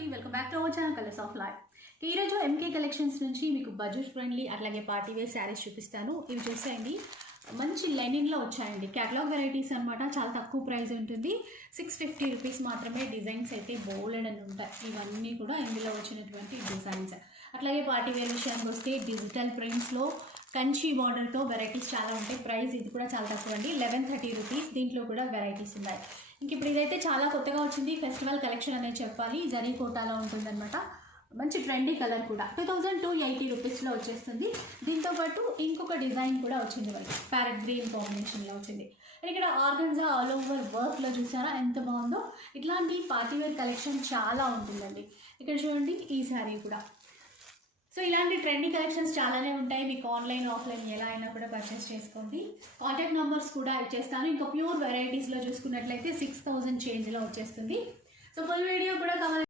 అండి, welcome back to our channel colours of life. ఈరోజు MK collections నుంచి మీకు బడ్జెట్ ఫ్రెండ్లీ అట్లాగే పార్టీ వేర్ శారీస్ చూపిస్తాను. ఇవి చూసేయండి, మంచి లెనిన్లో వచ్చాయండి. క్యాటలాగ్ వెరైటీస్ అనమాట. చాలా తక్కువ ప్రైస్ ఉంటుంది, 650 రూపీస్ మాత్రమే. డిజైన్స్ అయితే బోల్డ్ అని ఉంటాయి. ఇవన్నీ కూడా ఇందులో వచ్చినటువంటి డిజైన్స్. అట్లాగే పార్టీ వేర్ విషయానికి వస్తే డిజిటల్ ప్రింట్స్లో కంచి బార్డర్తో వెరైటీస్ చాలా ఉంటాయి. ప్రైస్ ఇది కూడా చాలా తక్కువ అండి, 1130 రూపీస్. దీంట్లో కూడా వెరైటీస్ ఉన్నాయి. ఇంక ఇప్పుడు ఇదైతే చాలా కొత్తగా వచ్చింది, ఫెస్టివల్ కలెక్షన్ అనేది చెప్పాలి. జరీ కోటాలో ఉంటుందన్నమాట. మంచి ట్రెండీ కలర్ కూడా 2280 రూపీస్లో వచ్చేస్తుంది. దీంతోపాటు ఇంకొక డిజైన్ కూడా వచ్చింది, మనకి ప్యారెట్ గ్రీన్ కాంబినేషన్లో వచ్చింది. ఇక్కడ ఆర్గన్జా ఆల్ ఓవర్ వర్క్లో చూసారా ఎంత బాగుందో. ఇట్లాంటి పార్టీవేర్ కలెక్షన్ చాలా ఉంటుందండి. ఇక్కడ చూడండి, ఈ శారీ కూడా. సో ఇలాంటి ట్రెండీ కలెక్షన్స్ చాలానే ఉంటాయి. మీకు ఆన్లైన్ ఆఫ్లైన్ ఎలా అయినా కూడా పర్చేస్ చేసుకోండి. కాంటాక్ట్ నెంబర్స్ కూడా ఇచ్చేస్తాను. ఇంకా ప్యూర్ వెరైటీస్లో చూసుకున్నట్లయితే 6000 చేంజ్లో వచ్చేస్తుంది. సో ఫుల్ వీడియో కూడా కావాలి